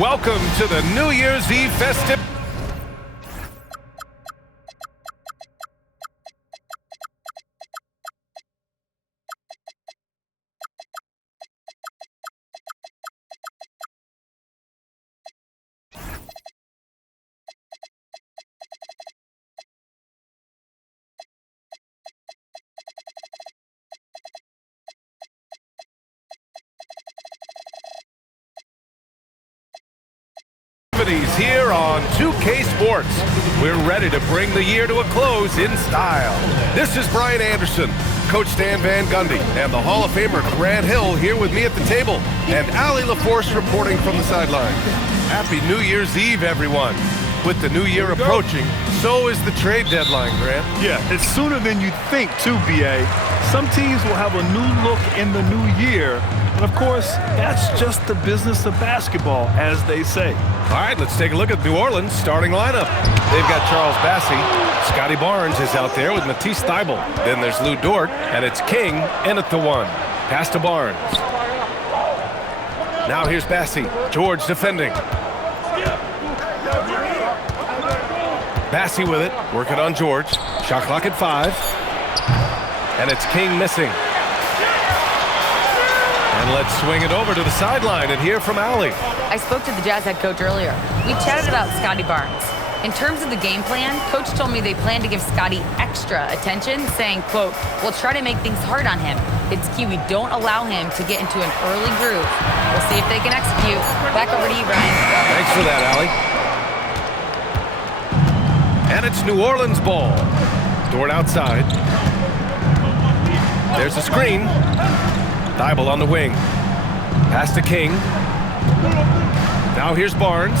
welcome to the New Year's Eve festivities here on 2K Sports. We're ready to bring the year to a close in style. This is Brian Anderson, Coach Stan Van Gundy, and the Hall of Famer Grant Hill here with me at the table, and Allie LaForce reporting from the sideline. Happy New Year's Eve, everyone. With the new year approaching, so is the trade deadline, Grant. Yeah, it's sooner than you think, too, B.A. Some teams will have a new look in the new year. And, of course, that's just the business of basketball, as they say. All right, let's take a look at New Orleans' starting lineup. They've got Charles Bassey. Scotty Barnes is out there with Matisse Thybulle. Then there's Lou Dort, and it's King in at the one. Pass to Barnes. Now here's Bassey. George defending. Bassey with it, working on George. Shot clock at 5. And it's King missing. And let's swing it over to the sideline and hear from Allie. I spoke to the Jazz head coach earlier. We chatted about Scotty Barnes. In terms of the game plan, coach told me they plan to give Scotty extra attention, saying, quote, "We'll try to make things hard on him. It's key we don't allow him to get into an early groove." We'll see if they can execute. Back over to you, Brian. Thanks for that, Allie. And it's New Orleans ball. Dort outside. There's a screen. Thybulle on the wing. Pass to King. Now here's Barnes.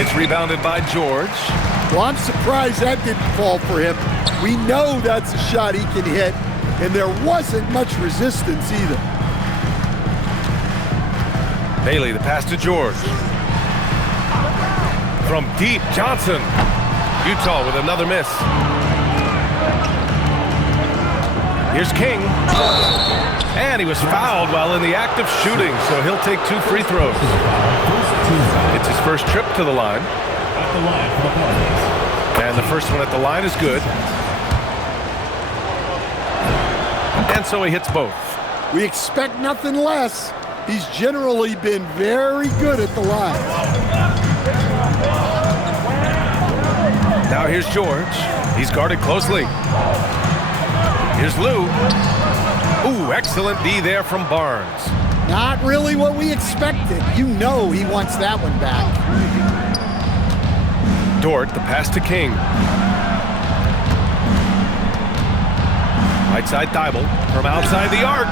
It's rebounded by George. Well, I'm surprised that didn't fall for him. We know that's a shot he can hit, and there wasn't much resistance either. Bailey, the pass to George. From deep, Johnson. Utah with another miss. Here's King. And he was fouled while in the act of shooting, so he'll take 2 free throws. It's his first trip to the line. And the first one at the line is good. And so he hits both. We expect nothing less. He's generally been very good at the line. Now here's George. He's guarded closely. Here's Lou. Ooh, excellent D there from Barnes. Not really what we expected. You know he wants that one back. Dort, the pass to King. Right side Thybulle from outside the arc.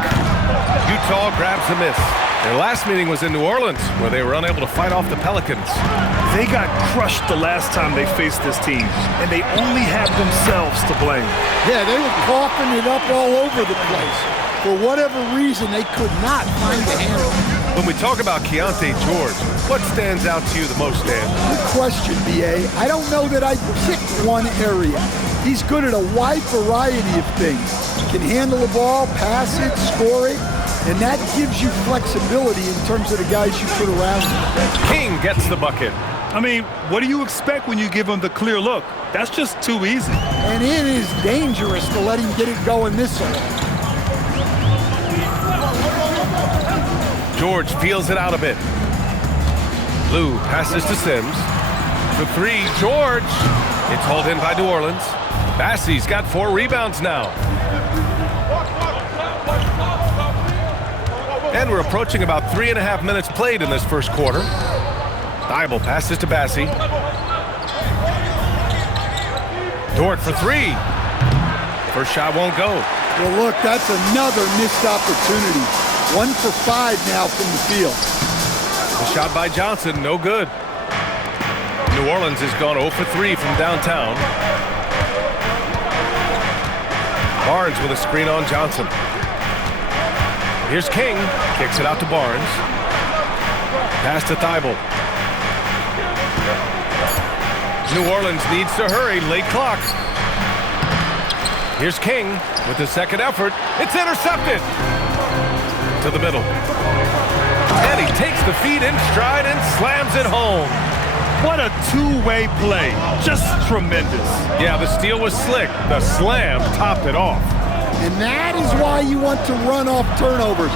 Utah grabs the miss. Their last meeting was in New Orleans, where they were unable to fight off the Pelicans. They got crushed the last time they faced this team, and they only had themselves to blame. Yeah, they were coughing it up all over the place. For whatever reason, they could not find the handle. When we talk about Keontae George, what stands out to you the most, Dan? Good question, B.A. I don't know that I'd pick one area. He's good at a wide variety of things. Can handle the ball, pass it, score it. And that gives you flexibility in terms of the guys you put around him. King gets the bucket. I mean, what do you expect when you give him the clear look? That's just too easy. And it is dangerous to let him get it going this way. George feels it out a bit. Lou passes to Sims. The 3, George. It's hauled in by New Orleans. Bassey's got 4 rebounds now. And we're approaching about 3.5 minutes played in this first quarter. Thybulle passes to Bassey. Dort for 3. First shot won't go. Well, look, that's another missed opportunity. 1 for 5 now from the field. The shot by Johnson, no good. New Orleans has gone 0 for 3 from downtown. Barnes with a screen on Johnson. Here's King, kicks it out to Barnes. Pass to Thybulle. New Orleans needs to hurry, late clock. Here's King with the second effort. It's intercepted. To the middle. And he takes the feed in stride and slams it home. What a two-way play. Just tremendous. Yeah, the steal was slick. The slam topped it off. And that is why you want to run off turnovers.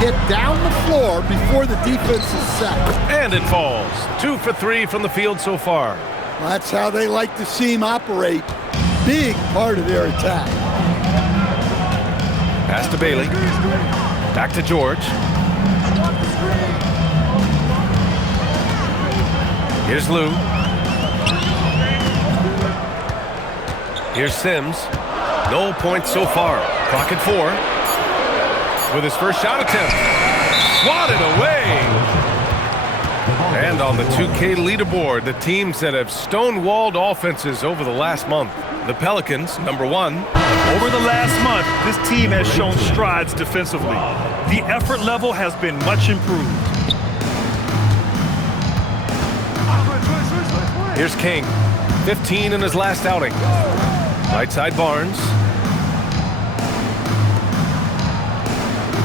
Get down the floor before the defense is set. And it falls. 2 for 3 from the field so far. Well, that's how they like to see him operate. Big part of their attack. Pass to Bailey. Back to George. Here's Lou. Here's Sims. No points so far. Clock at 4. With his first shot attempt. Swatted away. And on the 2K leaderboard, the teams that have stonewalled offenses over the last month. The Pelicans, number 1. Over the last month, this team has shown strides defensively. The effort level has been much improved. Here's King, 15 in his last outing. Right side Barnes.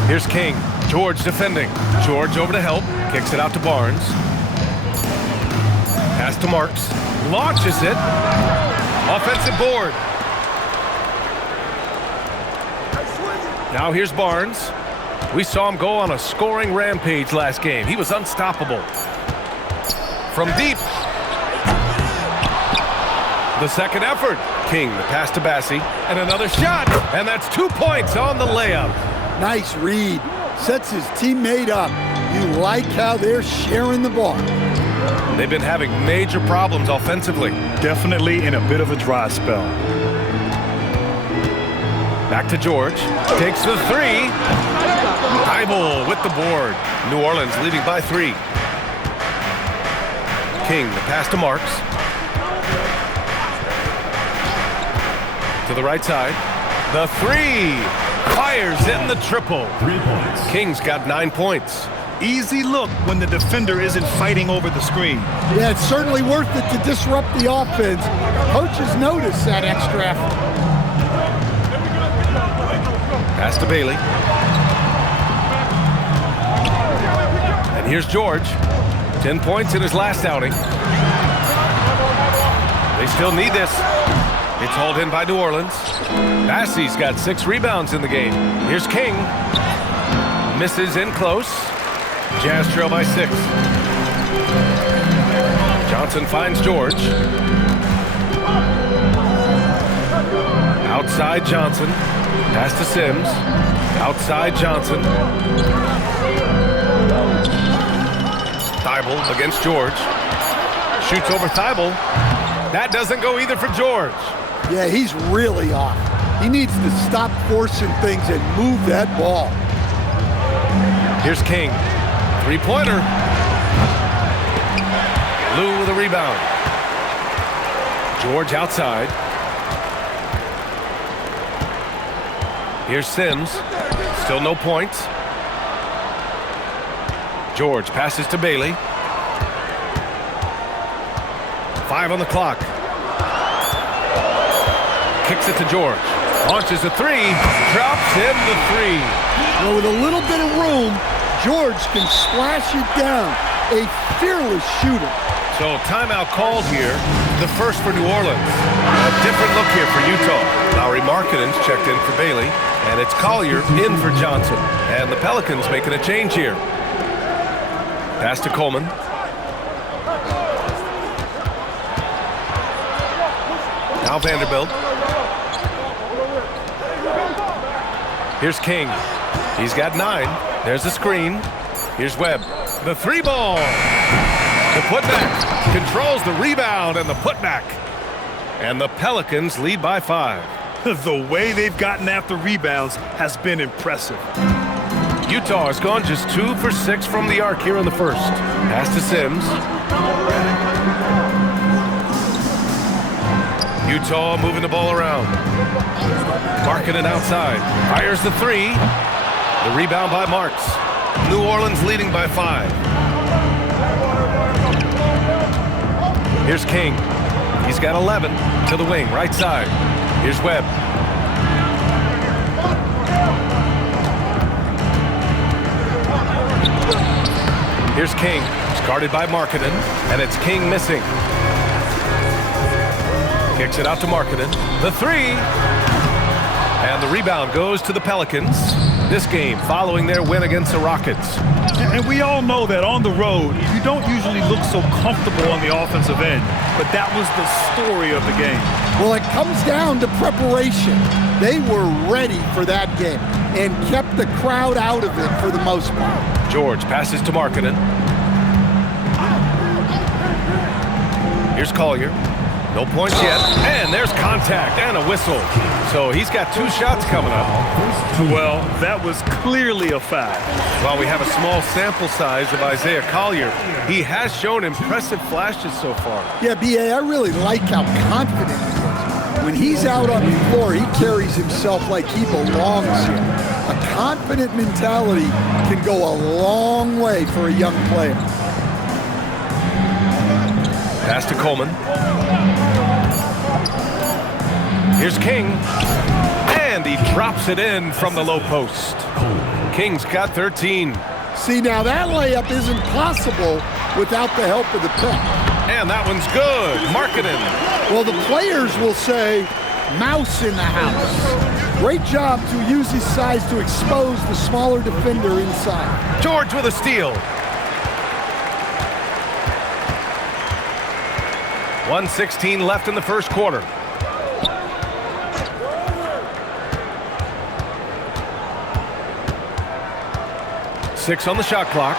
Here's King, George defending. George over to help, kicks it out to Barnes. Pass to Marks, launches it. Offensive board. Now here's Barnes. We saw him go on a scoring rampage last game. He was unstoppable. From deep. The second effort. King, the pass to Bassie, and another shot. And that's 2 points on the layup. Nice read. Sets his teammate up. You like how they're sharing the ball. They've been having major problems offensively. Definitely in a bit of a dry spell. Back to George. Takes the 3. Thibault with the board. New Orleans leading by 3. King, the pass to Marks. To the right side. The 3. Fires in the triple. 3 points. King's got 9 points. Easy look when the defender isn't fighting over the screen. Yeah, it's certainly worth it to disrupt the offense. Coaches notice that extra effort. Pass to Bailey. And here's George. 10 points in his last outing. They still need this. It's hauled in by New Orleans. Bassie's got 6 rebounds in the game. Here's King. Misses in close. Jazz trail by 6. Johnson finds George. Outside Johnson. Pass to Sims. Outside Johnson. Thibault against George. Shoots over Thibault. That doesn't go either for George. Yeah, he's really off. He needs to stop forcing things and move that ball. Here's King. 3-pointer. Lou with a rebound. George outside. Here's Sims. Still no points. George passes to Bailey. 5 on the clock. Kicks it to George. Launches a 3. Drops in the 3. Well, with a little bit of room, George can splash it down. A fearless shooter. So timeout called here. The first for New Orleans. A different look here for Utah. Lowry Markkanen's checked in for Bailey. And it's Collier in for Johnson. And the Pelicans making a change here. Pass to Coleman. Now Vanderbilt. Here's King. He's got 9. There's the screen. Here's Webb. The 3 ball. The putback. Controls the rebound and the putback. And the Pelicans lead by 5. The way they've gotten after rebounds has been impressive. Utah has gone just 2 for 6 from the arc here in the first. Pass to Sims. Utah moving the ball around. Markkanen outside. Fires the 3. The rebound by Marks. New Orleans leading by 5. Here's King. He's got 11 to the wing, right side. Here's Webb. Here's King. It's guarded by Markkanen, and it's King missing. Kicks it out to Markkanen. The three. And the rebound goes to the Pelicans. This game following their win against the Rockets. And we all know that on the road, you don't usually look so comfortable on the offensive end. But that was the story of the game. Well, it comes down to preparation. They were ready for that game and kept the crowd out of it for the most part. George passes to Markkanen. Here's Collier. No points yet. And there's contact and a whistle. So he's got 2 shots coming up. Well, that was clearly a foul. While we have a small sample size of Isaiah Collier, he has shown impressive flashes so far. Yeah, B.A., I really like how confident he is. When he's out on the floor, he carries himself like he belongs here. A confident mentality can go a long way for a young player. Pass to Coleman. Here's King. And he drops it in from the low post. King's got 13. See, now that layup isn't possible without the help of the pick. And that one's good. Markkanen. Well, the players will say, mouse in the house. Great job to use his size to expose the smaller defender inside. George with a steal. 1:16 left in the first quarter. Six on the shot clock.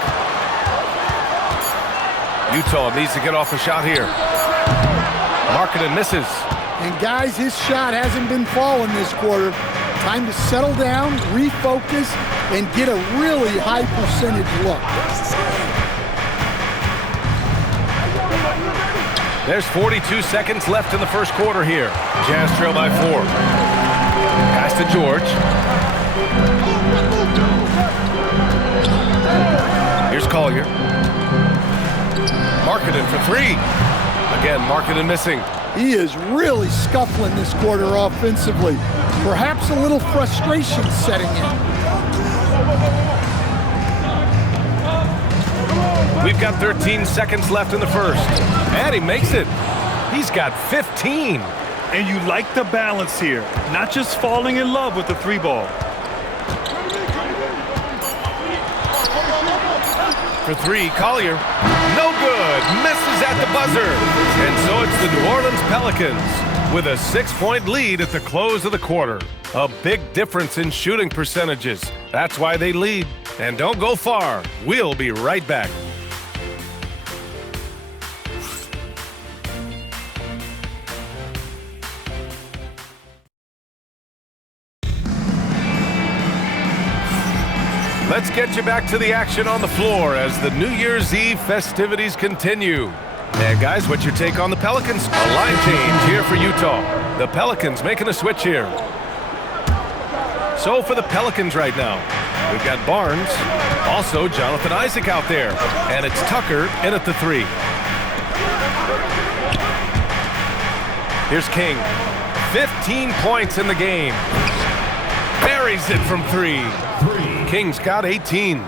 Utah needs to get off a shot here. Markkanen misses. And guys, his shot hasn't been falling this quarter. Time to settle down, refocus, and get a really high percentage look. There's 42 seconds left in the first quarter here. Jazz trail by 4. Pass to George. Here's Collier. Markkanen for 3. Again, Markkanen missing. He is really scuffling this quarter offensively. Perhaps a little frustration setting in. We've got 13 seconds left in the first. And he makes it. He's got 15. And you like the balance here. Not just falling in love with the 3 ball. For 3, Collier. No good. Misses at the buzzer. And so it's the New Orleans Pelicans with a 6-point lead at the close of the quarter. A big difference in shooting percentages. That's why they lead. And don't go far. We'll be right back. Let's get you back to the action on the floor as the New Year's Eve festivities continue. And guys, what's your take on the Pelicans? A line change here for Utah. The Pelicans making a switch here. So for the Pelicans right now, we've got Barnes, also Jonathan Isaac out there, and it's Tucker in at the 3. Here's King. 15 points in the game. Buries it from 3. King's got 18.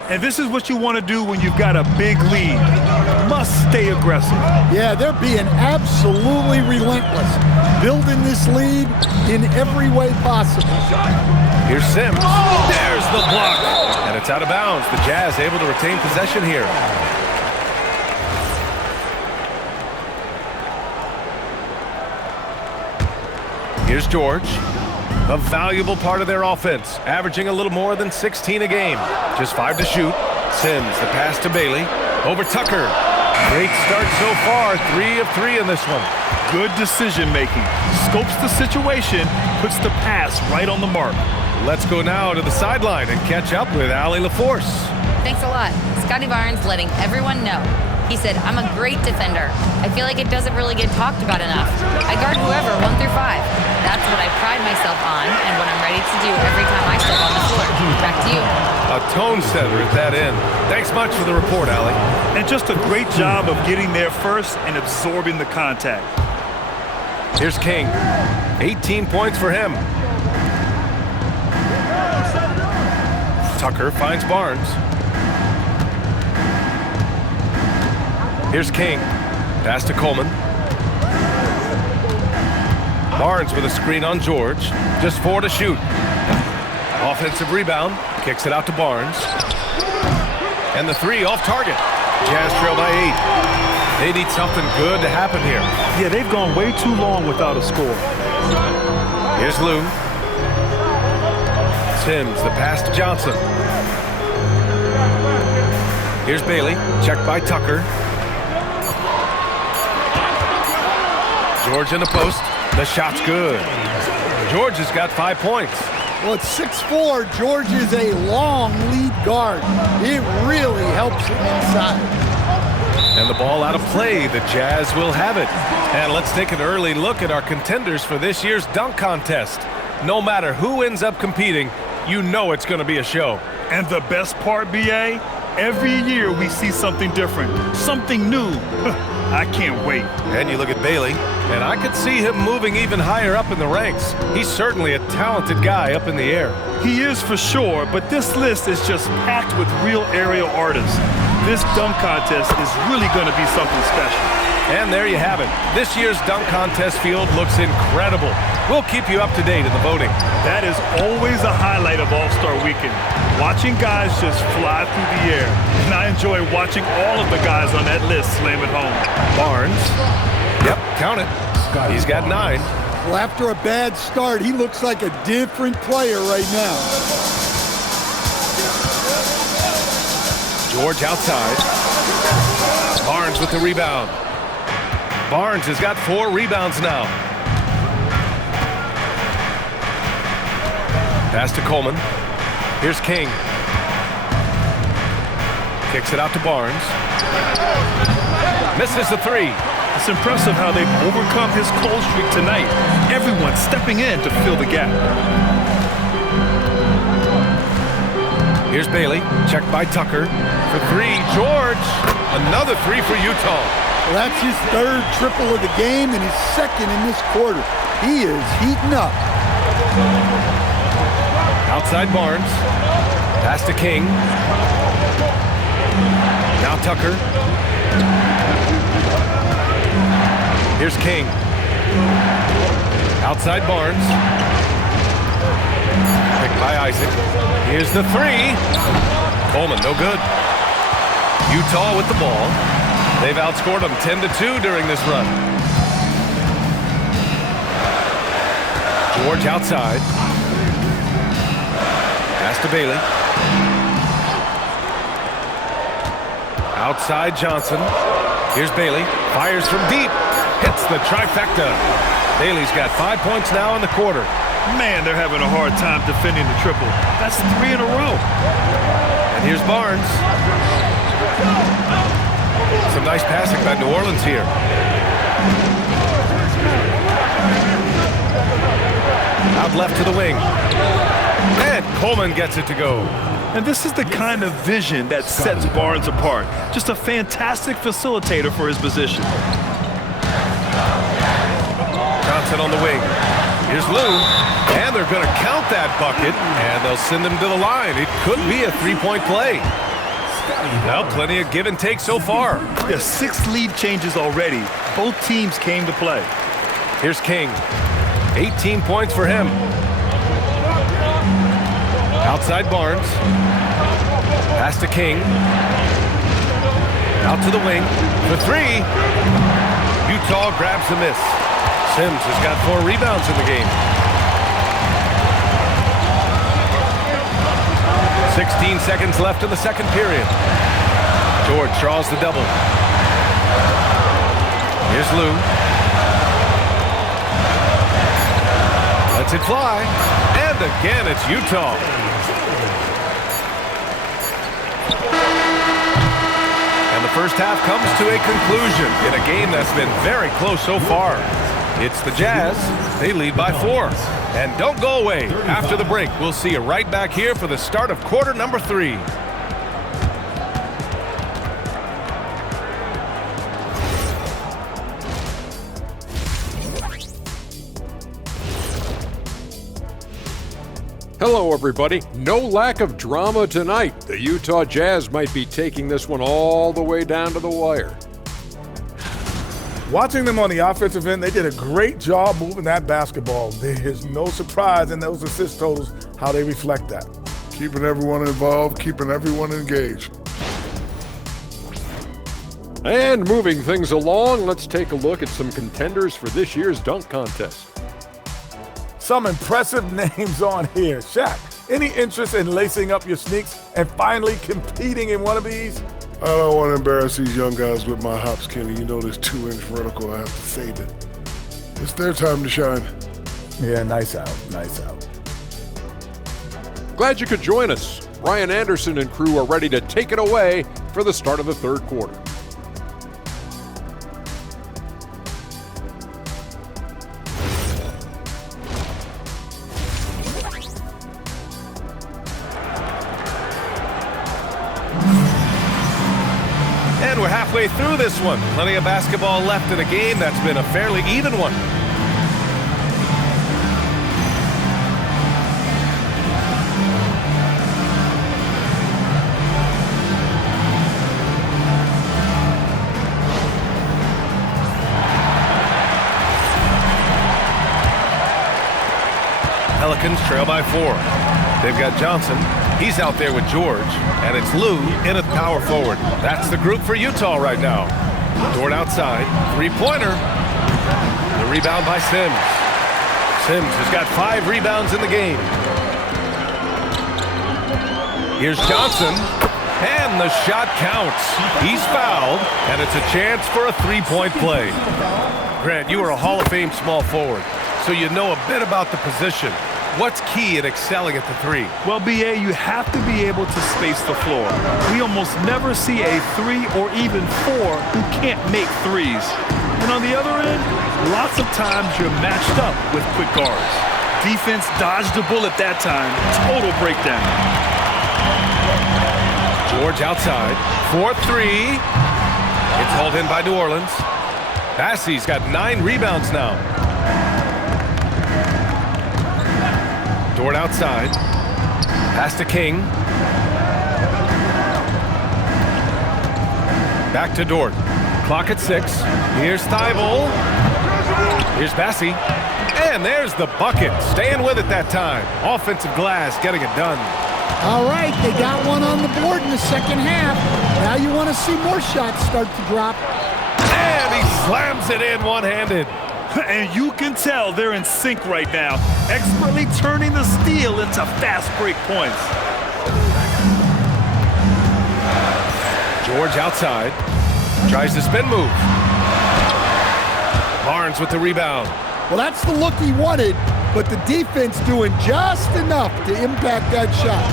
And this is what you want to do when you've got a big lead. Must stay aggressive. Yeah, they're being absolutely relentless, building this lead in every way possible. Here's Sims. There's the block. And it's out of bounds. The Jazz able to retain possession here. Here's George. A valuable part of their offense, averaging a little more than 16 a game. Just 5 to shoot. Sims, the pass to Bailey. Over Tucker. Great start so far. 3 of 3 in this one. Good decision making. Scopes the situation, puts the pass right on the mark. Let's go now to the sideline and catch up with Allie LaForce. Thanks a lot. Scotty Barnes letting everyone know. He said, I'm a great defender. I feel like it doesn't really get talked about enough. I guard whoever, 1 through 5. That's what I pride myself on and what I'm ready to do every time I step on the floor. Back to you. A tone setter at that end. Thanks much for the report, Allie. And just a great job of getting there first and absorbing the contact. Here's King. 18 points for him. Tucker finds Barnes. Here's King. Pass to Coleman. Barnes with a screen on George. Just 4 to shoot. Offensive rebound. Kicks it out to Barnes. And the 3 off target. Jazz trail by 8. They need something good to happen here. Yeah, they've gone way too long without a score. Here's Lou. Sims, the pass to Johnson. Here's Bailey. Checked by Tucker. George in the post. The shot's good. George has got 5 points. Well, at 6'4", George is a long lead guard. It really helps him inside. And the ball out of play. The Jazz will have it. And let's take an early look at our contenders for this year's dunk contest. No matter who ends up competing, you know it's going to be a show. And the best part, B.A., every year we see something different, something new. I can't wait. And you look at Bailey, and I could see him moving even higher up in the ranks. He's certainly a talented guy up in the air. He is for sure, but this list is just packed with real aerial artists. This dunk contest is really going to be something special. And there you have it. This year's dunk contest field looks incredible. We'll keep you up to date in the voting. That is always a highlight of All-Star Weekend. Watching guys just fly through the air. And I enjoy watching all of the guys on that list slam it home. Barnes. Yep, count it. He's got 9. Well, after a bad start, he looks like a different player right now. George outside. Barnes with the rebound. Barnes has got 4 rebounds now. Pass to Coleman. Here's King. Kicks it out to Barnes. Misses the 3. It's impressive how they've overcome his cold streak tonight. Everyone stepping in to fill the gap. Here's Bailey, checked by Tucker. For 3, George. Another 3 for Utah. Well, that's his 3rd triple of the game and his 2nd in this quarter. He is heating up. Outside Barnes. Pass to King. Now Tucker. Here's King. Outside Barnes. Picked by Isaac. Here's the 3. Coleman, no good. Utah with the ball. They've outscored them 10-2 during this run. George outside. Pass to Bailey. Outside Johnson. Here's Bailey. Fires from deep. Hits the trifecta. Bailey's got 5 points now in the quarter. Man, they're having a hard time defending the triple. That's 3 in a row. And here's Barnes. Some nice passing by New Orleans here. Out left to the wing. And Coleman gets it to go. And this is the kind of vision that sets Barnes apart. Just a fantastic facilitator for his position. Johnson on the wing. Here's Lou. And they're going to count that bucket. And they'll send him to the line. It could be a 3-point play. Well, plenty of give and take so far. Yeah, 6 lead changes already. Both teams came to play. Here's King. 18 points for him. Outside Barnes. Pass to King. Out to the wing. For 3. Utah grabs the miss. Sims has got 4 rebounds in the game. 16 seconds left in the second period. George draws the double. Here's Lou. Lets it fly. And again, it's Utah. And the first half comes to a conclusion in a game that's been very close so far. It's the Jazz. They lead by 4. And don't go away. After the break, we'll see you right back here for the start of quarter number 3. Hello, everybody. No lack of drama tonight. The Utah Jazz might be taking this one all the way down to the wire. Watching them on the offensive end, they did a great job moving that basketball. There's no surprise in those assist totals how they reflect that. Keeping everyone involved, keeping everyone engaged. And moving things along, let's take a look at some contenders for this year's dunk contest. Some impressive names on here. Shaq, any interest in lacing up your sneaks and finally competing in one of these? I don't want to embarrass these young guys with my hops, Kenny. You know this 2-inch vertical, I have to save it. It's their time to shine. Yeah, nice out, nice out. Glad you could join us. Ryan Anderson and crew are ready to take it away for the start of the third quarter. And we're halfway through this one. Plenty of basketball left in a game that's been a fairly even one. Pelicans trail by 4. They've got Johnson. He's out there with George, and it's Lou in at power forward. That's the group for Utah right now. Dort outside, three-pointer. The rebound by Sims. Sims has got 5 rebounds in the game. Here's Johnson, and the shot counts. He's fouled, and it's a chance for a 3-point play. Grant, you are a Hall of Fame small forward, so you know a bit about the position. What's key in excelling at the 3? Well, B.A., you have to be able to space the floor. We almost never see a 3 or even 4 who can't make threes. And on the other end, lots of times you're matched up with quick guards. Defense dodged the bullet that time. Total breakdown. George outside. 4-3. It's hauled in by New Orleans. Bassey's got 9 rebounds now. Dort outside. Pass to King. Back to Dort. Clock at 6. Here's Thibault. Here's Bassey. And there's the bucket. Staying with it that time. Offensive glass getting it done. All right, they got one on the board in the second half. Now you want to see more shots start to drop. And he slams it in one-handed. And you can tell they're in sync right now, expertly turning the steal into fast break points. George outside. Tries the spin move. Barnes with the rebound. Well, that's the look he wanted, but the defense doing just enough to impact that shot.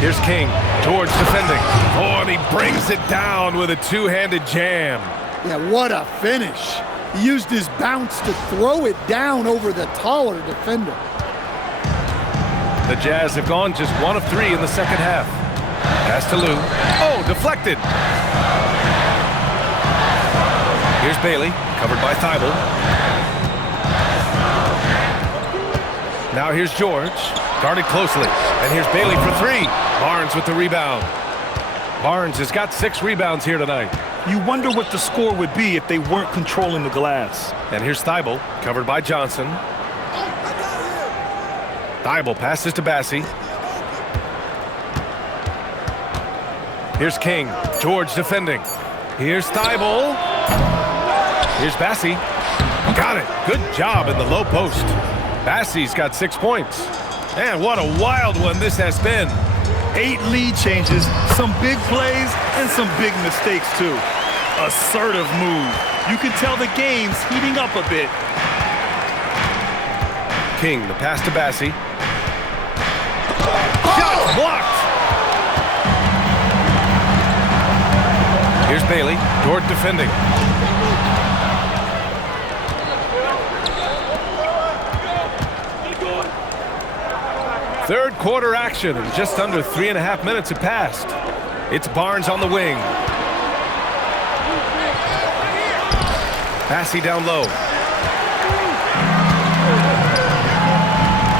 Here's King. George defending. Oh, and he brings it down with a two-handed jam. Yeah, what a finish. He used his bounce to throw it down over the taller defender. The Jazz have gone just 1 of 3 in the second half. Pass to Lou. Oh, deflected. Here's Bailey, covered by Thibault. Now here's George, guarded closely. And here's Bailey for 3. Barnes with the rebound. Barnes has got 6 rebounds here tonight. You wonder what the score would be if they weren't controlling the glass. And here's Thibault, covered by Johnson. Thibault passes to Bassey. Here's King. George defending. Here's Thibault. Here's Bassey. Got it. Good job in the low post. Bassey's got 6 points. And what a wild one this has been. 8 lead changes, some big plays, and some big mistakes, too. Assertive move. You can tell the game's heating up a bit. King, the pass to Bassey. Shot blocked. Here's Bailey. Dort defending. Third quarter action, and just under 3.5 minutes have passed. It's Barnes on the wing. Passing down low.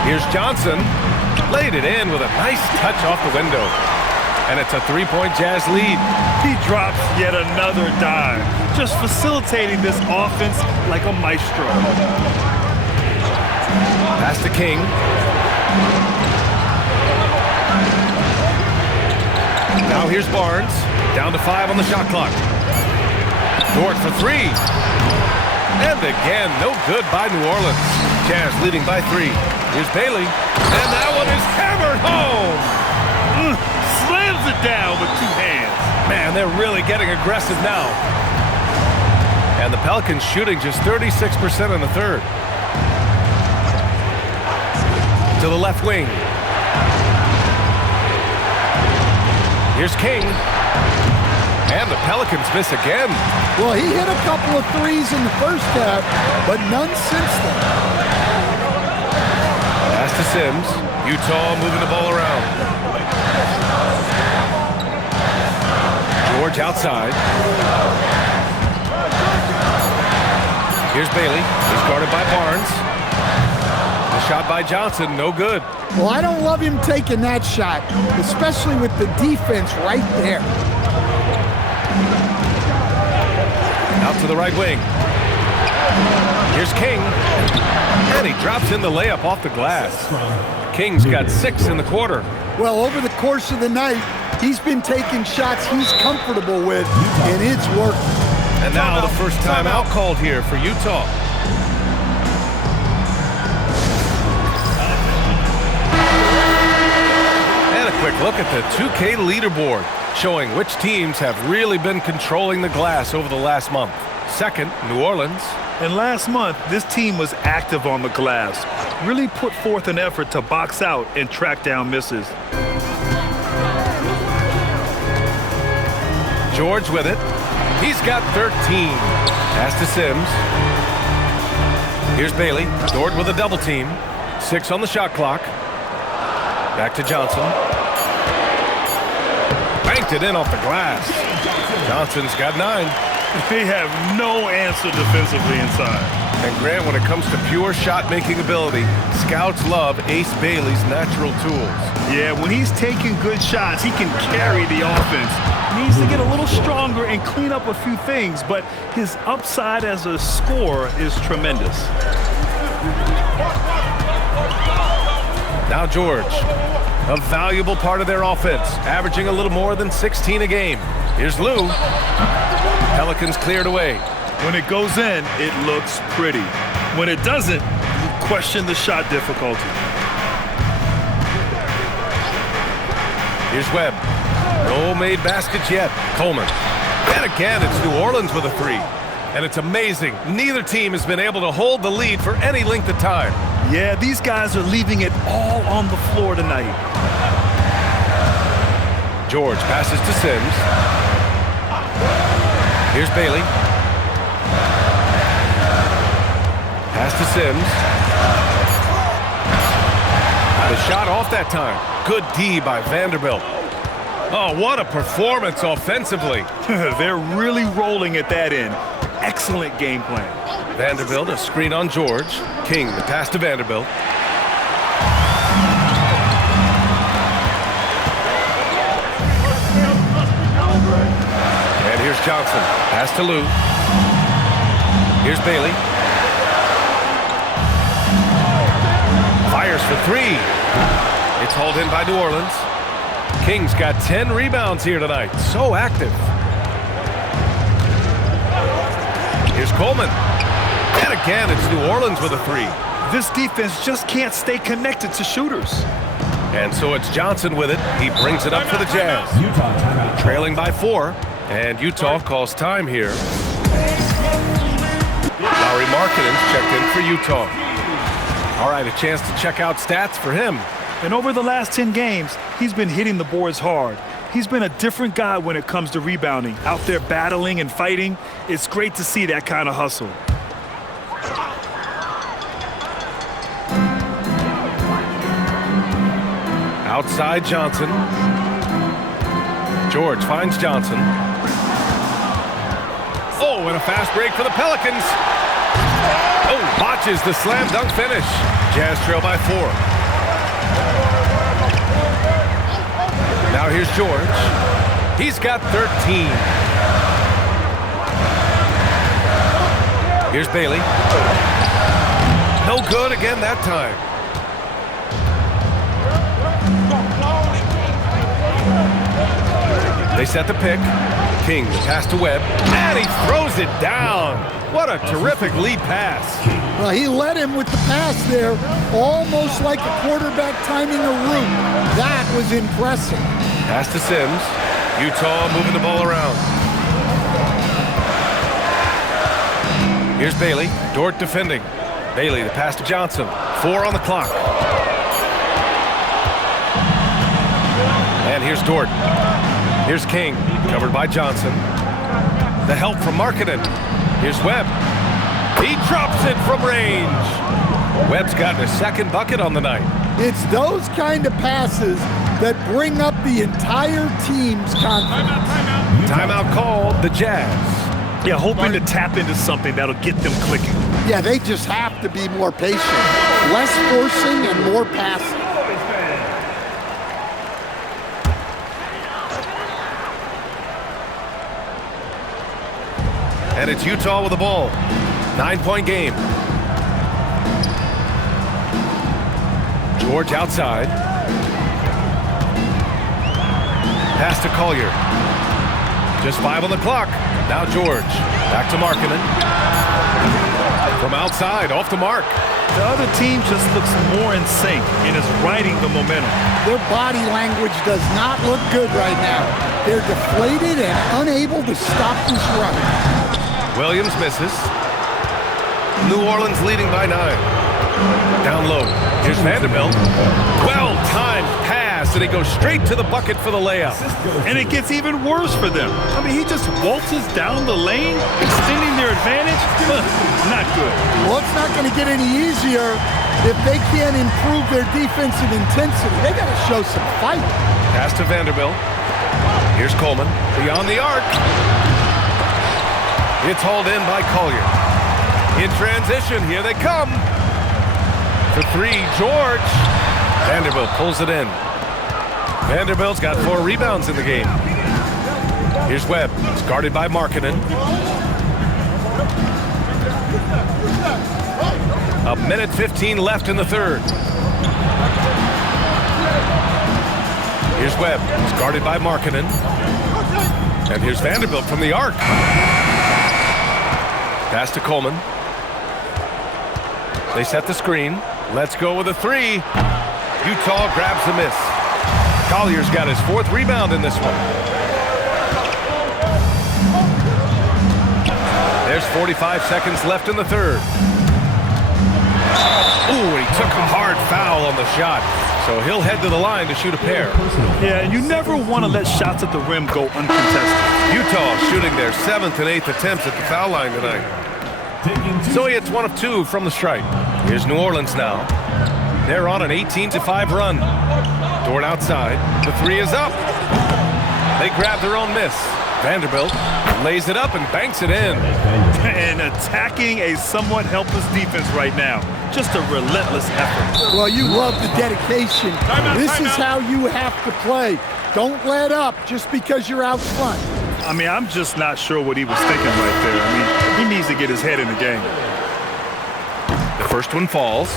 Here's Johnson. Laid it in with a nice touch off the window. And it's a three-point Jazz lead. He drops yet another dime, just facilitating this offense like a maestro. Pass to King. Now here's Barnes. Down to 5 on the shot clock. Dort for 3. And again, no good by New Orleans. Jazz leading by 3. Here's Bailey. And that one is hammered home. Slams it down with 2 hands. Man, they're really getting aggressive now. And the Pelicans shooting just 36% in the third. To the left wing. Here's King. And the Pelicans miss again. Well, he hit a couple of threes in the first half, but none since then. Pass to Sims. Utah moving the ball around. George outside. Here's Bailey. He's guarded by Barnes. The shot by Johnson, no good. Well, I don't love him taking that shot, especially with the defense right there. Out to the right wing. Here's King. And he drops in the layup off the glass. King's got 6 in the quarter. Well, over the course of the night, he's been taking shots he's comfortable with, and it's working. And now the first time out called here for Utah. And a quick look at the 2K leaderboard, showing which teams have really been controlling the glass over the last month. Second, New Orleans. And last month, this team was active on the glass, really put forth an effort to box out and track down misses. George with it. He's got 13. Pass to Sims. Here's Bailey. Dort with a double team. 6 on the shot clock. Back to Johnson. Banked it in off the glass. Johnson's got 9. They have no answer defensively inside. And Grant, when it comes to pure shot-making ability, scouts love Ace Bailey's natural tools. Yeah, when he's taking good shots, he can carry the offense. He needs to get a little stronger and clean up a few things, but his upside as a scorer is tremendous. Now George, a valuable part of their offense, averaging a little more than 16 a game. Here's Lou. Pelicans cleared away. When it goes in, it looks pretty. When it doesn't, you question the shot difficulty. Here's Webb. No made baskets yet. Coleman. And again, it's New Orleans with a 3. And it's amazing. Neither team has been able to hold the lead for any length of time. Yeah, these guys are leaving it all on the floor tonight. George passes to Sims. Here's Bailey. Pass to Sims. The shot off that time. Good D by Vanderbilt. Oh, what a performance offensively. They're really rolling at that end. Excellent game plan. Vanderbilt, a screen on George. King, the pass to Vanderbilt. And here's Johnson. Pass to Lou. Here's Bailey. Fires for 3. It's hauled in by New Orleans. King's got 10 rebounds here tonight. So active. Here's Coleman. And again, it's New Orleans with a 3. This defense just can't stay connected to shooters. And so it's Johnson with it. He brings it up for the Jazz. Trailing by 4. And Utah calls time here. Lauri Markkanen's checked in for Utah. All right, a chance to check out stats for him. And over the last 10 games, he's been hitting the boards hard. He's been a different guy when it comes to rebounding. Out there battling and fighting. It's great to see that kind of hustle. Outside Johnson. George finds Johnson. Oh, and a fast break for the Pelicans. Oh, botches the slam dunk finish. Jazz trail by 4. Now here's George. He's got 13. Here's Bailey. No good again that time. They set the pick. King, the pass to Webb, and he throws it down. What a terrific lead pass. Well, he led him with the pass there, almost like a quarterback timing a route. That was impressive. Pass to Sims. Utah moving the ball around. Here's Bailey. Dort defending. Bailey, the pass to Johnson. 4 on the clock. And here's Dort. Here's King, covered by Johnson. The help from Markkanen. Here's Webb. He drops it from range. Webb's gotten a second bucket on the night. It's those kind of passes that bring up the entire team's confidence. Timeout called, the Jazz. Yeah, hoping to tap into something that'll get them clicking. Yeah, they just have to be more patient. Less forcing and more passing. And it's Utah with the ball. 9-point game. George outside. Pass to Collier. Just 5 on the clock. Now George. Back to Markkanen. From outside, off the mark. The other team just looks more in sync and is riding the momentum. Their body language does not look good right now. They're deflated and unable to stop this run. Williams misses. New Orleans leading by 9. Down low. Here's Vanderbilt. Well-timed pass, and he goes straight to the bucket for the layup. And it gets even worse for them. I mean, he just waltzes down the lane, extending their advantage. Not good. Well, it's not going to get any easier if they can't improve their defensive intensity. They got to show some fight. Pass to Vanderbilt. Here's Coleman. Beyond the arc. It's hauled in by Collier. In transition, here they come. For 3, George. Vanderbilt pulls it in. Vanderbilt's got 4 rebounds in the game. Here's Webb. He's guarded by Markkanen. A minute 15 left in the third. Here's Webb. He's guarded by Markkanen. And here's Vanderbilt from the arc. Pass to Coleman. They set the screen. Let's go with a 3. Utah grabs the miss. Collier's got his 4th rebound in this one. There's 45 seconds left in the third. Ooh, he took a hard foul on the shot. So he'll head to the line to shoot a pair. Yeah, you never want to let shots at the rim go uncontested. Utah shooting their 7th and 8th attempts at the foul line tonight. So he hits 1 of 2 from the stripe. Here's New Orleans now. They're on an 18-5 run. Dort outside. The 3 is up. They grab their own miss. Vanderbilt lays it up and banks it in. And attacking a somewhat helpless defense right now. Just a relentless effort. Well, you love the dedication. This is how you have to play. Don't let up just because you're out front. I mean, I'm just not sure what he was thinking right there. I mean, he needs to get his head in the game. The first one falls.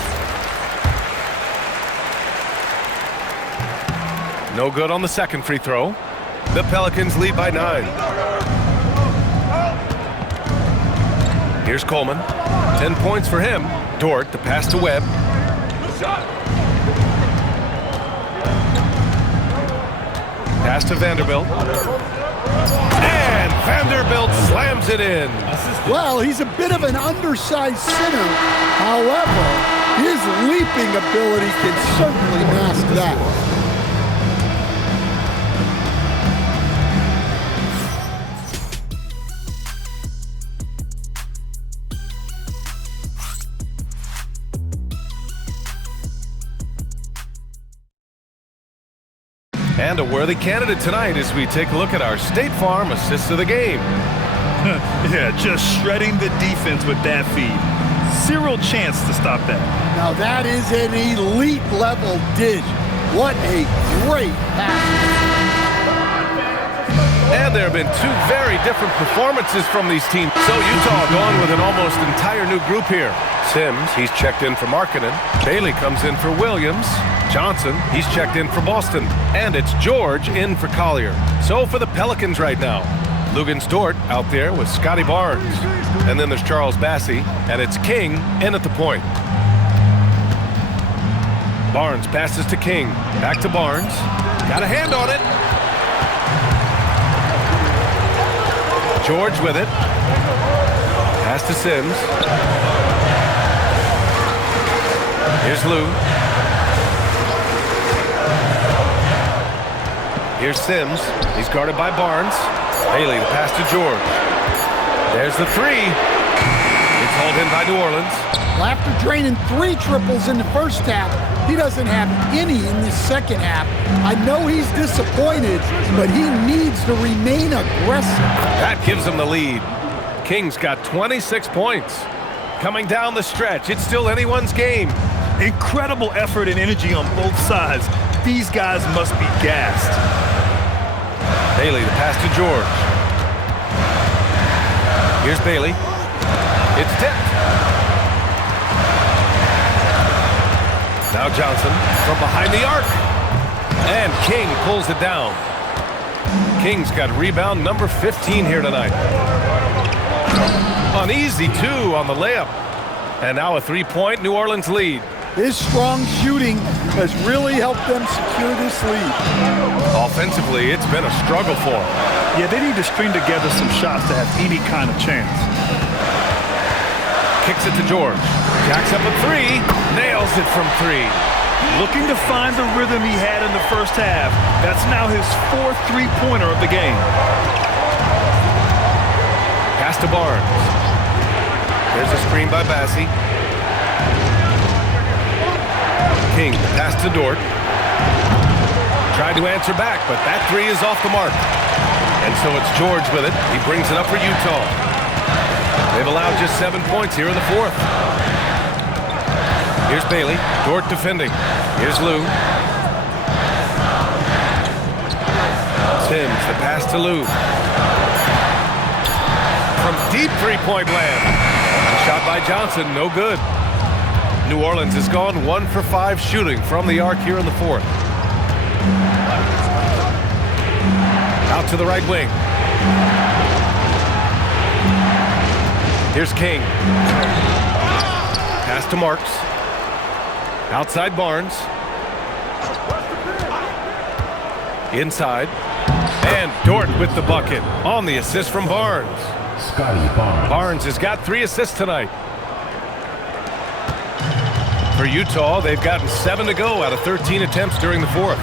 No good on the second free throw. The Pelicans lead by 9. Here's Coleman. 10 points for him. Dort, the pass to Webb. Pass to Vanderbilt. And Vanderbilt slams it in. Well, he's a bit of an undersized center. However, his leaping ability can certainly mask that. And a worthy candidate tonight as we take a look at our State Farm assist of the game. Yeah, just shredding the defense with that feed. Zero chance to stop that. Now that is an elite level dish. What a great pass. And there have been two very different performances from these teams. So Utah going with an almost entire new group here. Sims, he's checked in for Markkanen. Bailey comes in for Williams. Johnson, he's checked in for Boston. And it's George in for Collier. So for the Pelicans right now, Lugens Dort out there with Scotty Barnes. And then there's Charles Bassey, and it's King in at the point. Barnes passes to King. Back to Barnes. Got a hand on it. George with it. Pass to Sims. Here's Lou. Here's Sims. He's guarded by Barnes. Bailey, the pass to George. There's the three. It's hauled in by New Orleans. Well, after draining 3 triples in the first half, he doesn't have any in the second half. I know he's disappointed, but he needs to remain aggressive. That gives him the lead. King's got 26 points. Coming down the stretch, it's still anyone's game. Incredible effort and energy on both sides. These guys must be gassed. Bailey, the pass to George. Here's Bailey. It's tipped. Now Johnson from behind the arc. And King pulls it down. King's got rebound number 15 here tonight. An easy 2 on the layup. And now a 3-point New Orleans lead. His strong shooting has really helped them secure this lead. Offensively, it's been a struggle for them. Yeah, they need to string together some shots to have any kind of chance. Kicks it to George. Jacks up a 3. Nails it from 3. Looking to find the rhythm he had in the first half. That's now his 4th three-pointer of the game. Pass to Barnes. There's a screen by Bassey. King, pass to Dort. Tried to answer back, but that 3 is off the mark. And so it's George with it. He brings it up for Utah. They've allowed just 7 points here in the 4th. Here's Bailey. Dort defending. Here's Lou. Sims, the pass to Lou. From deep three-point land. Shot by Johnson, no good. New Orleans has gone 1 for 5 shooting from the arc here in the 4th. Out to the right wing. Here's King. Pass to Marks. Outside Barnes. Inside. And Dort with the bucket on the assist from Barnes. Barnes has got 3 assists tonight. For Utah, they've gotten 7 to go out of 13 attempts during the 4th.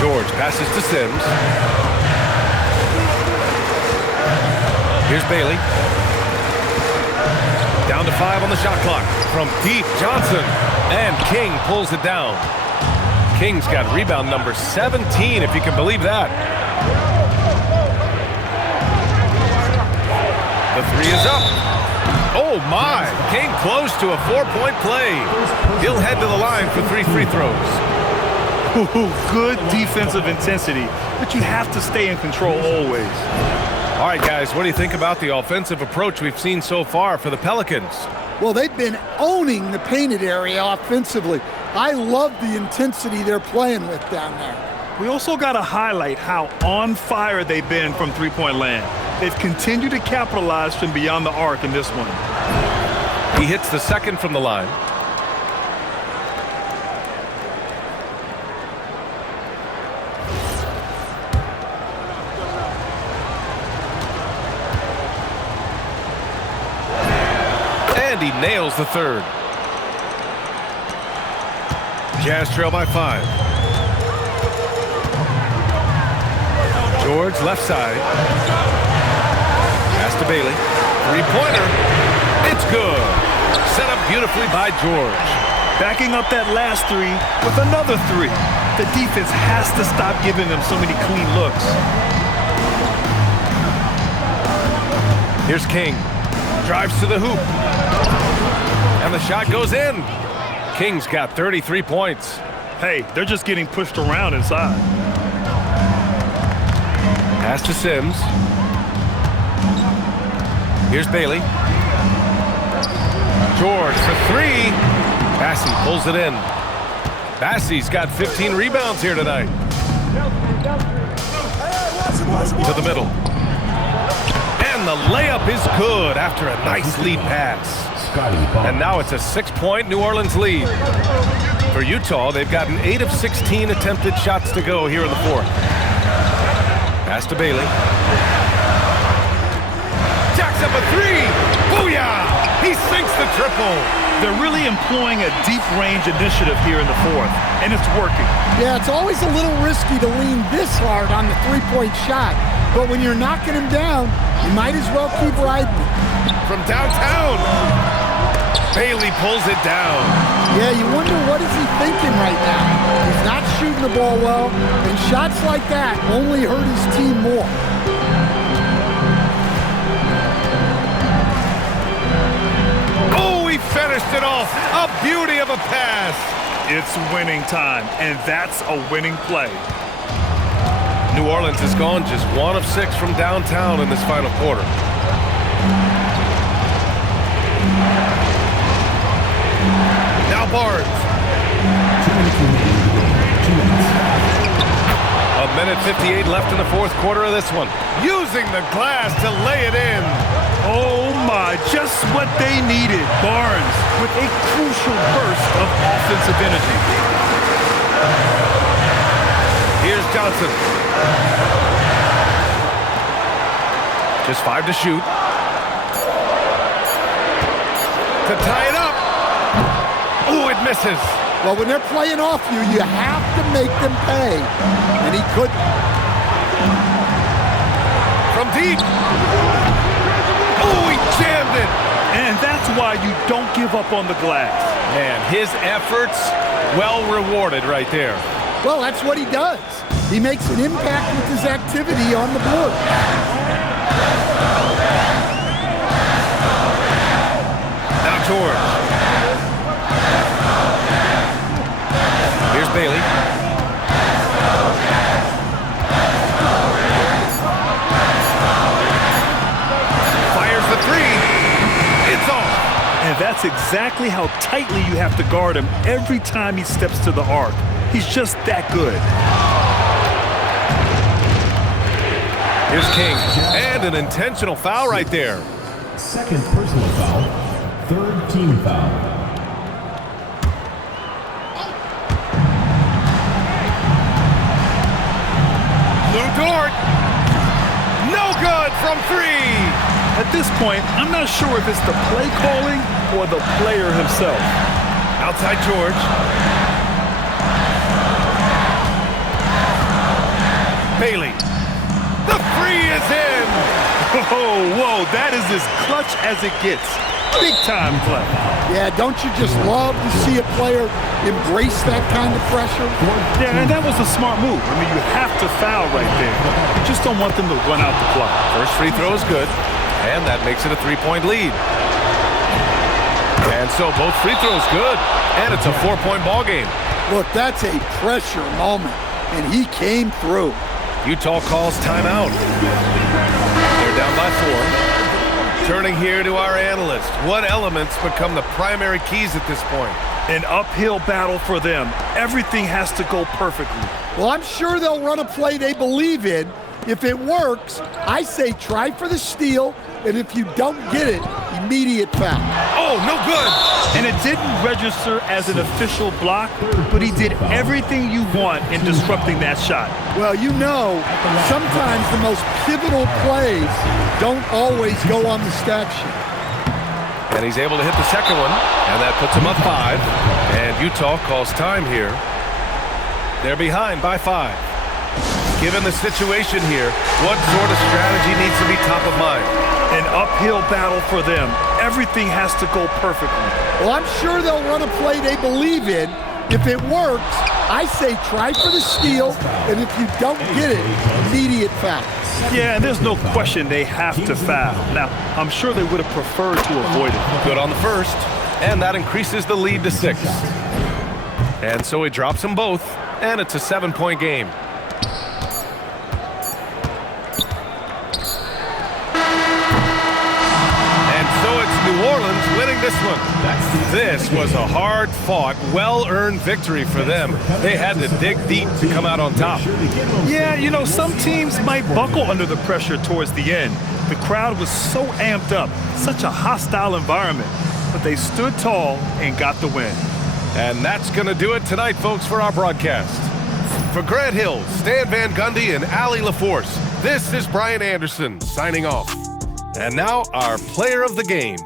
George passes to Sims. Here's Bailey. Down to 5 on the shot clock. From deep, Johnson. And King pulls it down. King's got rebound number 17, if you can believe that. The 3 is up. Oh, my. King close to a 4-point play. He'll head to the line for 3 free throws. Ooh, good defensive intensity, but you have to stay in control always. All right, guys, what do you think about the offensive approach we've seen so far for the Pelicans? Well, they've been owning the painted area offensively. I love the intensity they're playing with down there. We also got to highlight how on fire they've been from three-point land. They've continued to capitalize from beyond the arc in this one. He hits the second from the line. And he nails the third. Jazz trail by 5. George left side. Pass to Bailey. Three-pointer. It's good. Set up beautifully by George. Backing up that last three with another three. The defense has to stop giving them so many clean looks. Here's King. Drives to the hoop. And the shot goes in. King's got 33 points. Hey, they're just getting pushed around inside. Pass to Sims. Here's Bailey. George for three. Bassey pulls it in. Bassey's got 15 rebounds here tonight. To the middle. And the layup is good after a nice lead pass. And now it's a 6-point New Orleans lead. For Utah, they've gotten 8 of 16 attempted shots to go here in the fourth. Pass to Bailey. Jacks up a three. Booyah! He sinks the triple. They're really employing a deep range initiative here in the fourth, and it's working. Yeah, it's always a little risky to lean this hard on the three-point shot, but when you're knocking him down, you might as well keep riding it. From downtown, Bailey pulls it down. Yeah, you wonder what is he thinking right now. He's not shooting the ball well, and shots like that only hurt his team more. Finished it off. A beauty of a pass. It's winning time, and that's a winning play. New Orleans has gone just 1 of 6 from downtown in this final quarter. Now Barnes. A minute 58 left in the fourth quarter of this one. Using the glass to lay it in. Oh my, just what they needed. Barnes with a crucial burst of offensive energy. Here's Johnson. Just 5 to shoot. To tie it up. Oh, it misses. Well, when they're playing off you, you have to make them pay. And he couldn't. From deep. Oh, he jammed it. And that's why you don't give up on the glass. Man, his efforts well rewarded right there. Well, that's what he does. He makes an impact with his activity on the board. Now George. Here's Bailey. Fires the three. It's off. And that's exactly how tightly you have to guard him every time he steps to the arc. He's just that good. Here's King. And an intentional foul right there. Second personal foul. Third team foul. Lou Dort. No good from three. At this point, I'm not sure if it's the play calling or the player himself. Outside George. Bailey. The three is in. Whoa, that is as clutch as it gets. Big time play. Yeah, don't you just love to see a player embrace that kind of pressure? Yeah, and that was a smart move. I mean, you have to foul right there. You just don't want them to run out the clock. First free throw is good, and that makes it a 3-point lead. And so both free throws good, and it's a 4-point ball game. Look, that's a pressure moment, and he came through. Utah calls timeout. They're down by 4. Turning here to our analyst. What elements become the primary keys at this point? An uphill battle for them. Everything has to go perfectly. Well, I'm sure they'll run a play they believe in. If it works, I say try for the steal, and if you don't get it, immediate foul. Oh, no good! And it didn't register as an official block, but he did everything you want in disrupting that shot. Well, you know, sometimes the most pivotal plays don't always go on the stat sheet. And he's able to hit the second one, and that puts him up 5. And Utah calls time here. They're behind by 5. Given the situation here, what sort of strategy needs to be top of mind? An uphill battle for them. Everything has to go perfectly. Well, I'm sure they'll run a play they believe in. If it works, I say try for the steal, and if you don't get it, immediate foul. Yeah, and there's no question they have to foul. Now, I'm sure they would have preferred to avoid it. Good on the first, and that increases the lead to 6. And so he drops them both, and it's a 7-point game. And so it's New Orleans winning this one. This was a hard-fought, well-earned victory for them. They had to dig deep to come out on top. Yeah, you know, some teams might buckle under the pressure towards the end. The crowd was so amped up, such a hostile environment. But they stood tall and got the win. And that's going to do it tonight, folks, for our broadcast. For Grant Hill, Stan Van Gundy, and Allie LaForce, this is Brian Anderson signing off. And now, our player of the game.